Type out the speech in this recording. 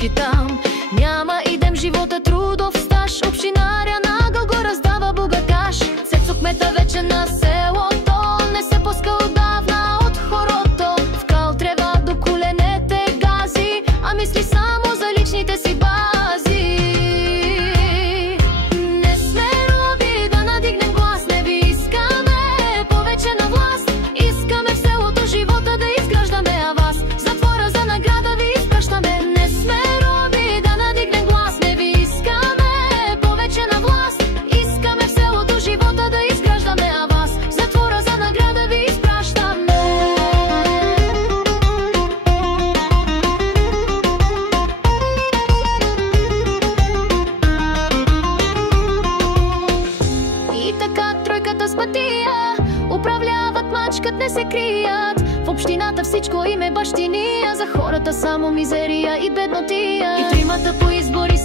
всички там. Няма идем живота трудов стаж. Общинаря нагъл го раздава богаташ. Цецо кмета вече на селото не се пуска отдавна от хорото. Вкал трева до коленете гази, а мисли само за личните си бази. Не сме роби да надигнем глас, не ви искаме повече на власт. Искаме в селото живота да изграждаме, а вас затвора за награда ви изпращаме. Не сме роби да надигнем глас, не ви искаме повече на власт. Искаме в селото живота да изграждаме, а вас затвора за награда ви изпращаме. И така тройката с Матия управляват, мачкат, не се крият. В общината всичко им е бащиния, за хората само мизерия и беднотия. И тримата по избори